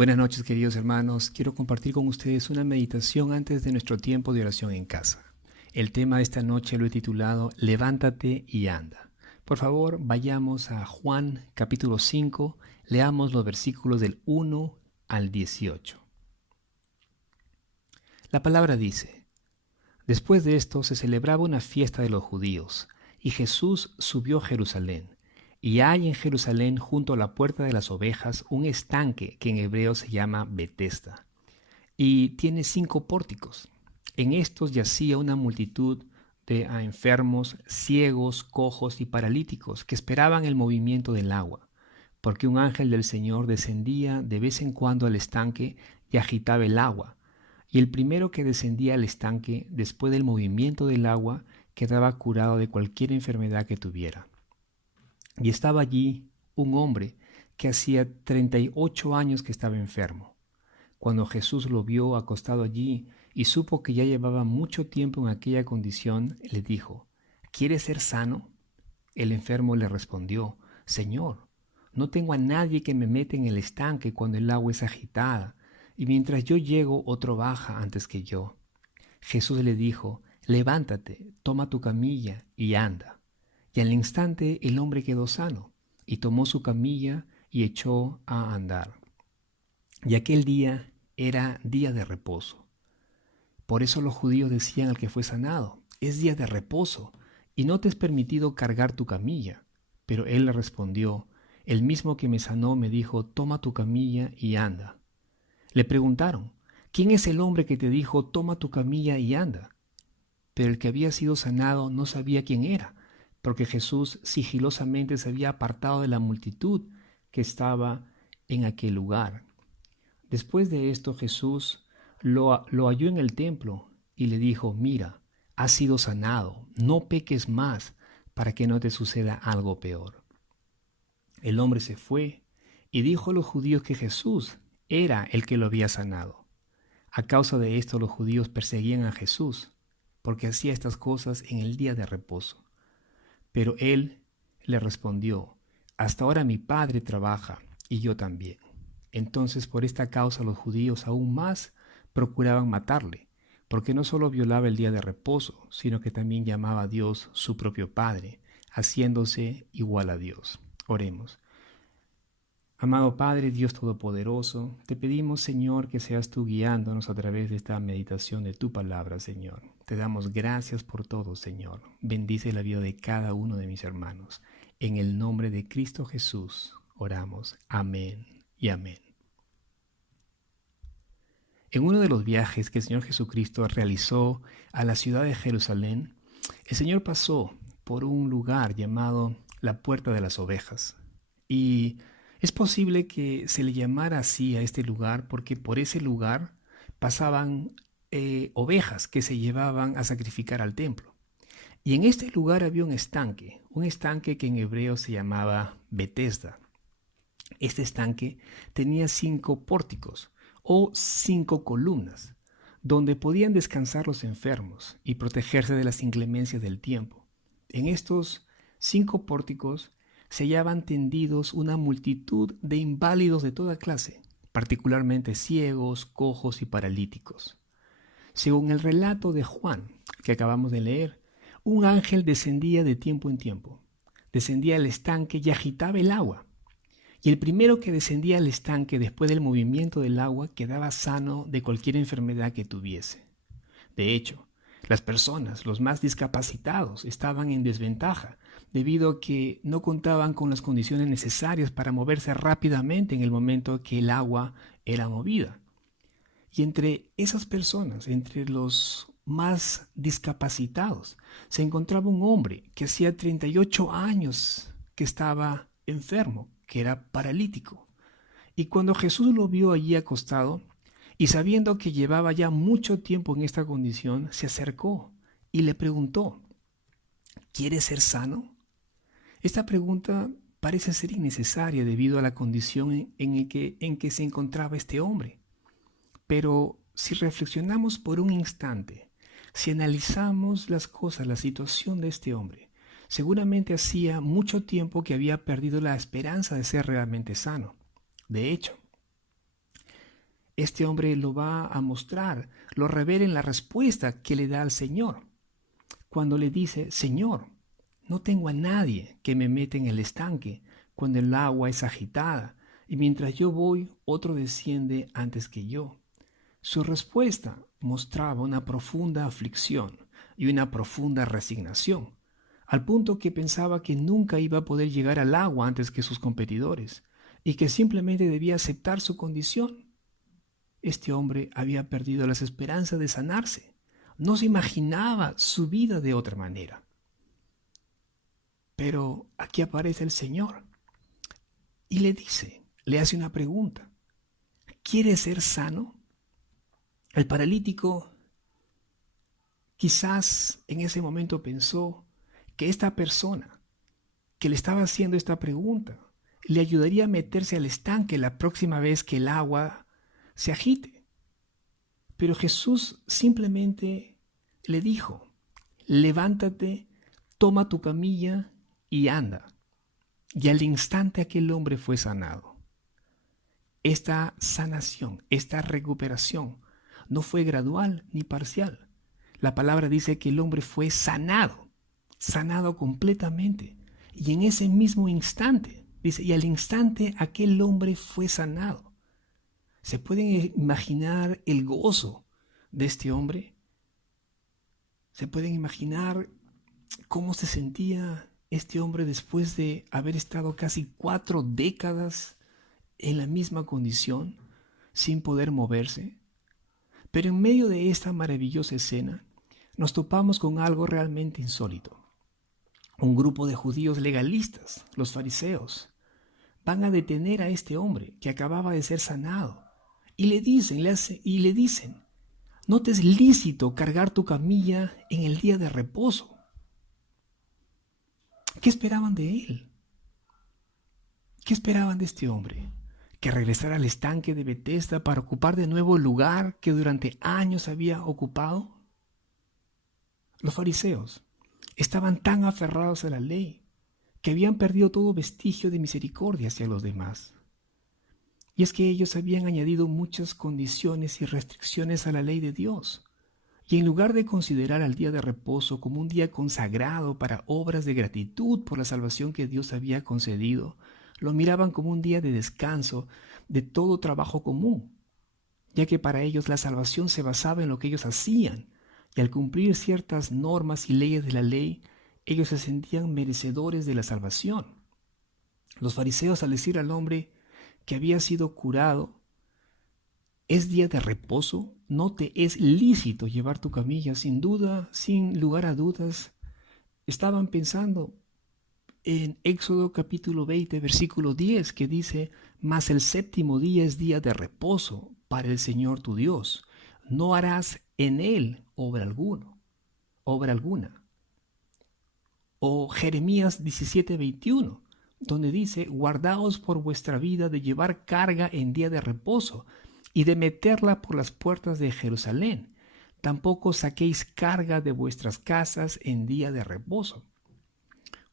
Buenas noches, queridos hermanos. Quiero compartir con ustedes una meditación antes de nuestro tiempo de oración en casa. El tema de esta noche lo he titulado Levántate y anda. Por favor, vayamos a Juan capítulo 5, leamos los versículos del 1 al 18. La palabra dice: Después de esto se celebraba una fiesta de los judíos, y Jesús subió a Jerusalén. Y hay en Jerusalén, junto a la puerta de las ovejas, un estanque que en hebreo se llama Betesda, y tiene 5 pórticos. En estos yacía una multitud de enfermos, ciegos, cojos y paralíticos que esperaban el movimiento del agua, porque un ángel del Señor descendía de vez en cuando al estanque y agitaba el agua. Y el primero que descendía al estanque después del movimiento del agua quedaba curado de cualquier enfermedad que tuviera. Y estaba allí un hombre que hacía 38 años que estaba enfermo. Cuando Jesús lo vio acostado allí y supo que ya llevaba mucho tiempo en aquella condición, le dijo: ¿Quieres ser sano? El enfermo le respondió: Señor, no tengo a nadie que me meta en el estanque cuando el agua es agitada, y mientras yo llego otro baja antes que yo. Jesús le dijo: Levántate, toma tu camilla y anda. Y al instante el hombre quedó sano, y tomó su camilla y echó a andar. Y aquel día era día de reposo. Por eso los judíos decían al que fue sanado: es día de reposo, y no te es permitido cargar tu camilla. Pero él le respondió: el mismo que me sanó me dijo: toma tu camilla y anda. Le preguntaron: ¿quién es el hombre que te dijo: toma tu camilla y anda? Pero el que había sido sanado no sabía quién era, porque Jesús sigilosamente se había apartado de la multitud que estaba en aquel lugar. Después de esto Jesús lo halló en el templo y le dijo: mira, has sido sanado, no peques más para que no te suceda algo peor. El hombre se fue y dijo a los judíos que Jesús era el que lo había sanado. A causa de esto los judíos perseguían a Jesús, porque hacía estas cosas en el día de reposo. Pero él le respondió: hasta ahora mi Padre trabaja y yo también. Entonces por esta causa los judíos aún más procuraban matarle, porque no solo violaba el día de reposo, sino que también llamaba a Dios su propio Padre, haciéndose igual a Dios. Oremos. Amado Padre, Dios Todopoderoso, te pedimos, Señor, que seas tú guiándonos a través de esta meditación de tu palabra, Señor. Te damos gracias por todo, Señor. Bendice la vida de cada uno de mis hermanos. En el nombre de Cristo Jesús oramos. Amén y amén. En uno de los viajes que el Señor Jesucristo realizó a la ciudad de Jerusalén, el Señor pasó por un lugar llamado la Puerta de las Ovejas. Y es posible que se le llamara así a este lugar porque por ese lugar pasaban ovejas que se llevaban a sacrificar al templo. Y en este lugar había un estanque que en hebreo se llamaba Betesda. Este estanque tenía 5 pórticos o 5 columnas, donde podían descansar los enfermos y protegerse de las inclemencias del tiempo. En estos 5 pórticos se hallaban tendidos una multitud de inválidos de toda clase, particularmente ciegos, cojos y paralíticos. Según el relato de Juan, que acabamos de leer, un ángel descendía de tiempo en tiempo. Descendía al estanque y agitaba el agua. Y el primero que descendía al estanque después del movimiento del agua quedaba sano de cualquier enfermedad que tuviese. De hecho, las personas, los más discapacitados, estaban en desventaja debido a que no contaban con las condiciones necesarias para moverse rápidamente en el momento que el agua era movida. Y entre esas personas, entre los más discapacitados, se encontraba un hombre que hacía 38 años que estaba enfermo, que era paralítico. Y cuando Jesús lo vio allí acostado, y sabiendo que llevaba ya mucho tiempo en esta condición, se acercó y le preguntó: ¿quieres ser sano? Esta pregunta parece ser innecesaria debido a la condición en que se encontraba este hombre. Pero si reflexionamos por un instante, si analizamos las cosas, la situación de este hombre, seguramente hacía mucho tiempo que había perdido la esperanza de ser realmente sano. De hecho, Este hombre lo va a mostrar, lo revela en la respuesta que le da al Señor. Cuando le dice, Señor, no tengo a nadie que me meta en el estanque cuando el agua es agitada, y mientras yo voy, otro desciende antes que yo. Su respuesta mostraba una profunda aflicción y una profunda resignación, al punto que pensaba que nunca iba a poder llegar al agua antes que sus competidores, y que simplemente debía aceptar su condición. Este hombre había perdido las esperanzas de sanarse. No se imaginaba su vida de otra manera. Pero aquí aparece el Señor y le hace una pregunta. ¿Quieres ser sano? El paralítico quizás en ese momento pensó que esta persona que le estaba haciendo esta pregunta le ayudaría a meterse al estanque la próxima vez que el agua se agite. Pero Jesús simplemente le dijo, levántate, toma tu camilla y anda. Y al instante aquel hombre fue sanado. Esta sanación, esta recuperación, no fue gradual ni parcial. La palabra dice que el hombre fue sanado, sanado completamente. Y en ese mismo instante, dice, y al instante aquel hombre fue sanado. ¿Se pueden imaginar el gozo de este hombre? ¿Se pueden imaginar cómo se sentía este hombre después de haber estado casi 4 décadas en la misma condición, sin poder moverse? Pero en medio de esta maravillosa escena, nos topamos con algo realmente insólito. Un grupo de judíos legalistas, los fariseos, van a detener a este hombre que acababa de ser sanado y le dicen, no te es lícito cargar tu camilla en el día de reposo. ¿Qué esperaban de él? ¿Qué esperaban de este hombre? ¿Que regresara al estanque de Betesda para ocupar de nuevo el lugar que durante años había ocupado? Los fariseos estaban tan aferrados a la ley que habían perdido todo vestigio de misericordia hacia los demás. Y es que ellos habían añadido muchas condiciones y restricciones a la ley de Dios. Y en lugar de considerar al día de reposo como un día consagrado para obras de gratitud por la salvación que Dios había concedido, lo miraban como un día de descanso de todo trabajo común, ya que para ellos la salvación se basaba en lo que ellos hacían, y al cumplir ciertas normas y leyes de la ley, ellos se sentían merecedores de la salvación. Los fariseos, al decir al hombre que había sido curado, es día de reposo, no te es lícito llevar tu camilla, sin duda, sin lugar a dudas, estaban pensando en Éxodo capítulo 20, versículo 10, que dice, mas el séptimo día es día de reposo para el Señor tu Dios. No harás en él obra alguna. O Jeremías 17, 21, donde dice, guardaos por vuestra vida de llevar carga en día de reposo y de meterla por las puertas de Jerusalén. Tampoco saquéis carga de vuestras casas en día de reposo.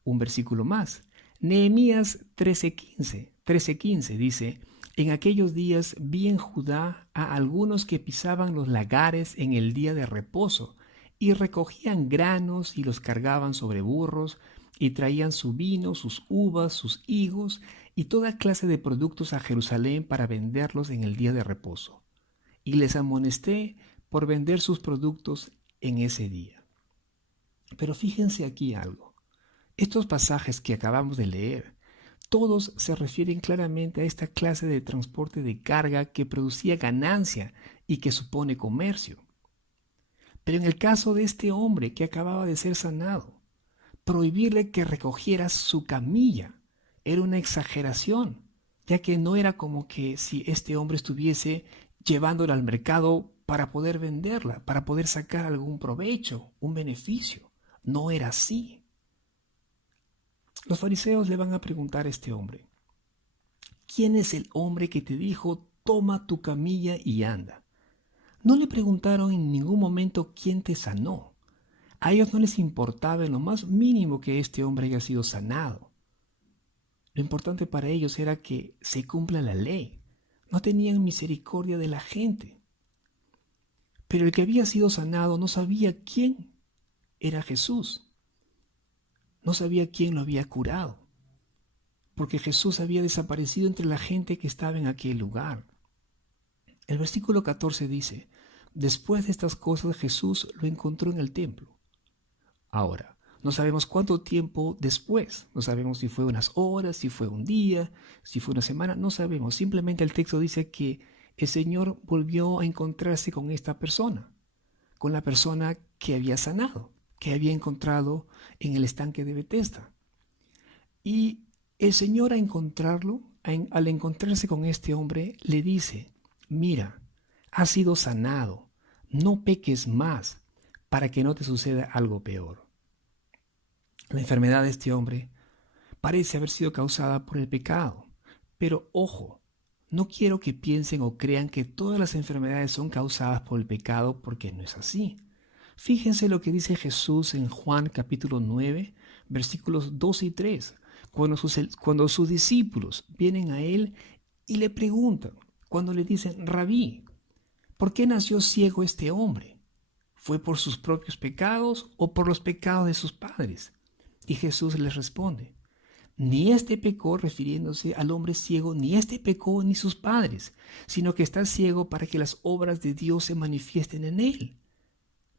Un versículo más. Nehemías 13:15 dice, en aquellos días vi en Judá a algunos que pisaban los lagares en el día de reposo y recogían granos y los cargaban sobre burros y traían su vino, sus uvas, sus higos y toda clase de productos a Jerusalén para venderlos en el día de reposo. Y les amonesté por vender sus productos en ese día. Pero fíjense aquí algo. Estos pasajes que acabamos de leer, todos se refieren claramente a esta clase de transporte de carga que producía ganancia y que supone comercio. Pero en el caso de este hombre que acababa de ser sanado, prohibirle que recogiera su camilla era una exageración, ya que no era como que si este hombre estuviese llevándola al mercado para poder venderla, para poder sacar algún provecho, un beneficio. No era así. Los fariseos le van a preguntar a este hombre, ¿quién es el hombre que te dijo, toma tu camilla y anda? No le preguntaron en ningún momento quién te sanó. A ellos no les importaba en lo más mínimo que este hombre haya sido sanado. Lo importante para ellos era que se cumpla la ley, no tenían misericordia de la gente. Pero el que había sido sanado no sabía quién era Jesús, no sabía quién lo había curado, porque Jesús había desaparecido entre la gente que estaba en aquel lugar. El versículo 14 dice: después de estas cosas Jesús lo encontró en el templo. Ahora, no sabemos cuánto tiempo después, no sabemos si fue unas horas, si fue un día, si fue una semana, no sabemos. Simplemente el texto dice que el Señor volvió a encontrarse con esta persona, con la persona que había sanado, que había encontrado en el estanque de Betesda. Y el Señor al encontrarse con este hombre, le dice: mira, has sido sanado, no peques más para que no te suceda algo peor. La enfermedad de este hombre parece haber sido causada por el pecado, pero ojo, no quiero que piensen o crean que todas las enfermedades son causadas por el pecado, porque no es así. Fíjense lo que dice Jesús en Juan capítulo 9, versículos 2 y 3, cuando sus discípulos vienen a él y le preguntan, cuando le dicen: Rabí, ¿por qué nació ciego este hombre? ¿Fue por sus propios pecados o por los pecados de sus padres? Y Jesús les responde: ni este pecó, refiriéndose al hombre ciego, ni este pecó ni sus padres, sino que está ciego para que las obras de Dios se manifiesten en él,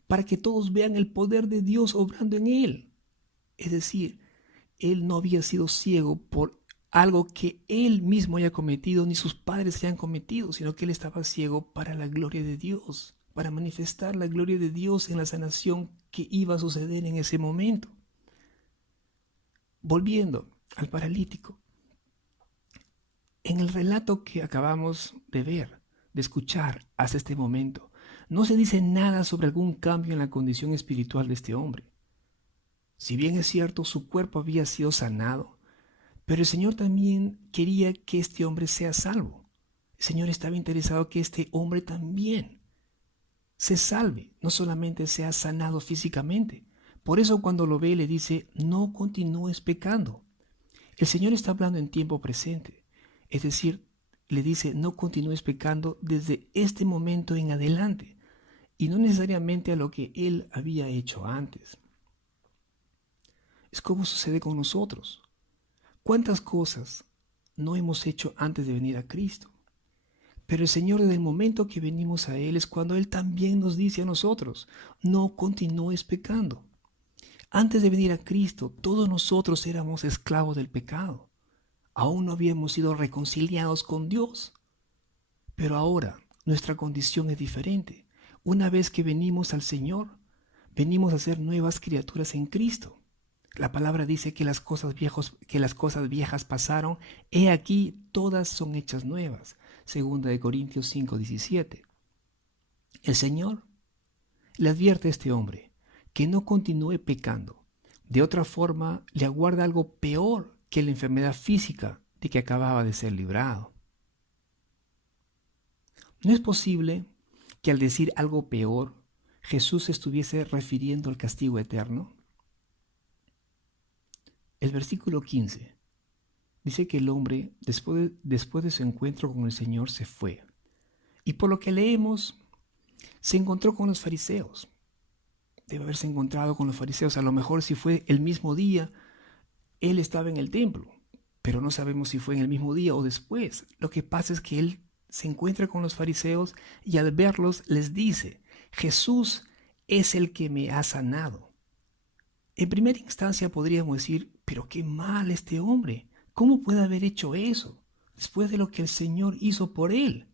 para que todos vean el poder de Dios obrando en él. Es decir, él no había sido ciego por algo que él mismo haya cometido, ni sus padres hayan cometido, sino que él estaba ciego para la gloria de Dios, para manifestar la gloria de Dios en la sanación que iba a suceder en ese momento. Volviendo al paralítico, en el relato que acabamos de ver, de escuchar hasta este momento, no se dice nada sobre algún cambio en la condición espiritual de este hombre. Si bien es cierto, su cuerpo había sido sanado, pero el Señor también quería que este hombre sea salvo. El Señor estaba interesado que este hombre también se salve, no solamente sea sanado físicamente. Por eso cuando lo ve le dice: no continúes pecando. El Señor está hablando en tiempo presente, es decir, le dice: no continúes pecando desde este momento en adelante, y no necesariamente a lo que Él había hecho antes. Es como sucede con nosotros. ¿Cuántas cosas no hemos hecho antes de venir a Cristo? Pero el Señor, desde el momento que venimos a Él, es cuando Él también nos dice a nosotros: no continúes pecando. Antes de venir a Cristo, todos nosotros éramos esclavos del pecado. Aún no habíamos sido reconciliados con Dios. Pero ahora nuestra condición es diferente. Una vez que venimos al Señor, venimos a ser nuevas criaturas en Cristo. La palabra dice que las cosas viejas pasaron, he aquí todas son hechas nuevas. Segunda de Corintios 5:17. El Señor le advierte a este hombre que no continúe pecando. De otra forma, le aguarda algo peor que la enfermedad física de que acababa de ser librado. No es posible que al decir algo peor, Jesús se estuviese refiriendo al castigo eterno. El versículo 15 dice que el hombre, después de su encuentro con el Señor, se fue. Y por lo que leemos, se encontró con los fariseos. Debe haberse encontrado con los fariseos. A lo mejor si fue el mismo día, él estaba en el templo, pero no sabemos si fue en el mismo día o después. Lo que pasa es que él se encuentra con los fariseos y al verlos les dice: Jesús es el que me ha sanado. En primera instancia podríamos decir: pero qué mal este hombre, ¿cómo puede haber hecho eso después de lo que el Señor hizo por él?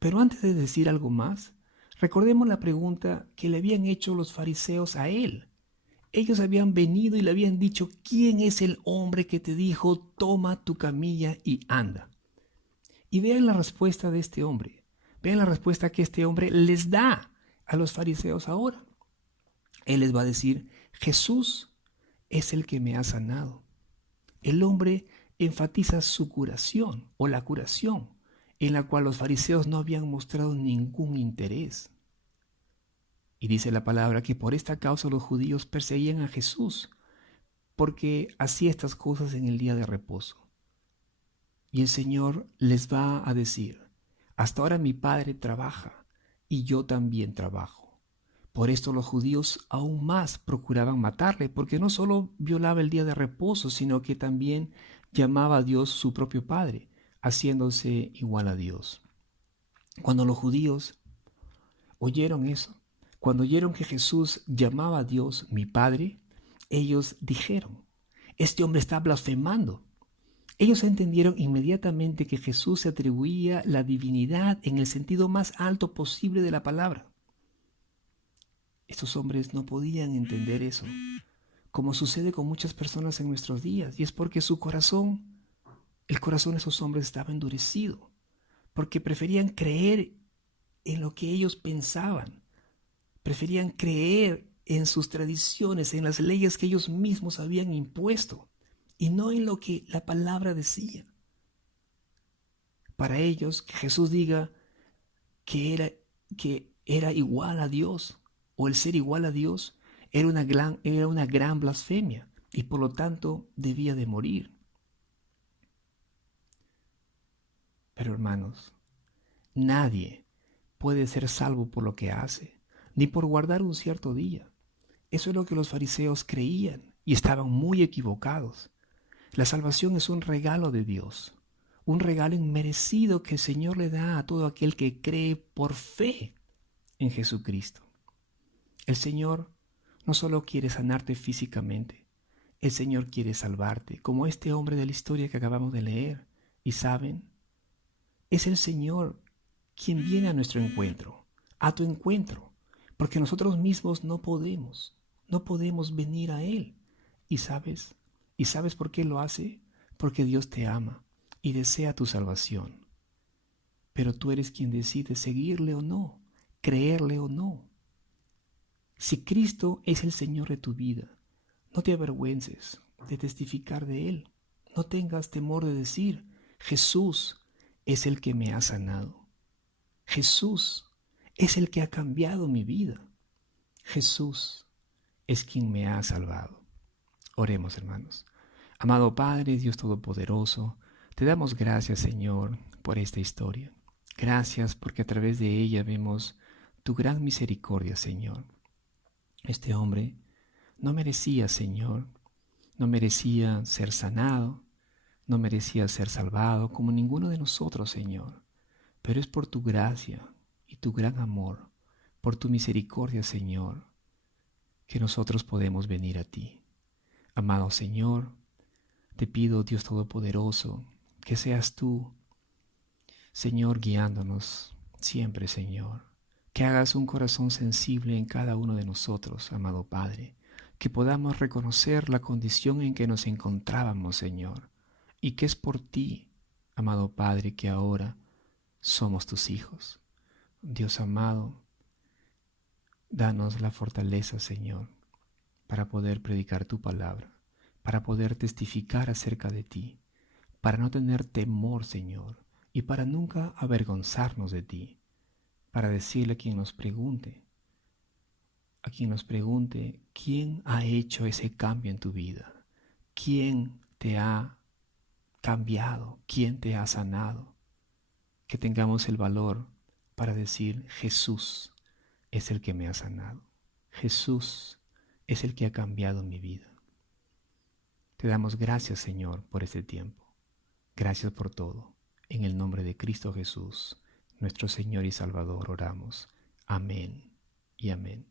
Pero antes de decir algo más, recordemos la pregunta que le habían hecho los fariseos a él. Ellos habían venido y le habían dicho: ¿quién es el hombre que te dijo toma tu camilla y anda? Y vean la respuesta de este hombre. Vean la respuesta que este hombre les da a los fariseos ahora. Él les va a decir: Jesús es el que me ha sanado. El hombre enfatiza su curación o la curación, en la cual los fariseos no habían mostrado ningún interés. Y dice la palabra que por esta causa los judíos perseguían a Jesús, porque hacía estas cosas en el día de reposo. Y el Señor les va a decir: Hasta ahora mi padre trabaja y yo también trabajo. Por esto los judíos aún más procuraban matarle, porque no solo violaba el día de reposo, sino que también llamaba a Dios su propio Padre, haciéndose igual a Dios. Cuando los judíos oyeron eso, cuando oyeron que Jesús llamaba a Dios mi Padre, ellos dijeron, este hombre está blasfemando. Ellos entendieron inmediatamente que Jesús se atribuía la divinidad en el sentido más alto posible de la palabra. Estos hombres no podían entender eso, como sucede con muchas personas en nuestros días, y es porque el corazón de esos hombres estaba endurecido, porque preferían creer en lo que ellos pensaban, preferían creer en sus tradiciones, en las leyes que ellos mismos habían impuesto, y no en lo que la palabra decía. Para ellos, que Jesús diga que era igual a Dios, o el ser igual a Dios, era una gran blasfemia, y por lo tanto debía de morir. Pero hermanos, nadie puede ser salvo por lo que hace, ni por guardar un cierto día. Eso es lo que los fariseos creían y estaban muy equivocados. La salvación es un regalo de Dios, un regalo inmerecido que el Señor le da a todo aquel que cree por fe en Jesucristo. El Señor no solo quiere sanarte físicamente, el Señor quiere salvarte, como este hombre de la historia que acabamos de leer. Y saben, es el Señor quien viene a nuestro encuentro, a tu encuentro, porque nosotros mismos no podemos venir a Él. ¿Y sabes? ¿Y sabes por qué lo hace? Porque Dios te ama y desea tu salvación. Pero tú eres quien decide seguirle o no, creerle o no. Si Cristo es el Señor de tu vida, no te avergüences de testificar de Él. No tengas temor de decir, Jesús es el que me ha sanado. Jesús es el que ha cambiado mi vida. Jesús es quien me ha salvado. Oremos, hermanos. Amado Padre, Dios Todopoderoso, te damos gracias, Señor, por esta historia. Gracias porque a través de ella vemos tu gran misericordia, Señor. Este hombre no merecía, Señor, no merecía ser sanado, no merecía ser salvado como ninguno de nosotros, Señor. Pero es por tu gracia y tu gran amor, por tu misericordia, Señor, que nosotros podemos venir a ti. Amado Señor, te pido, Dios Todopoderoso, que seas tú, Señor, guiándonos siempre, Señor. Que hagas un corazón sensible en cada uno de nosotros, amado Padre. Que podamos reconocer la condición en que nos encontrábamos, Señor. Y que es por ti, amado Padre, que ahora somos tus hijos. Dios amado, danos la fortaleza, Señor, para poder predicar tu palabra, para poder testificar acerca de ti, para no tener temor, Señor, y para nunca avergonzarnos de ti, para decirle a quien nos pregunte, ¿quién ha hecho ese cambio en tu vida? ¿Quién te ha cambiado? ¿Quién te ha sanado? Que tengamos el valor para decir, Jesús es el que me ha sanado. Jesús es el que ha cambiado mi vida. Te damos gracias, Señor, por este tiempo. Gracias por todo. En el nombre de Cristo Jesús, nuestro Señor y Salvador, oramos. Amén y amén.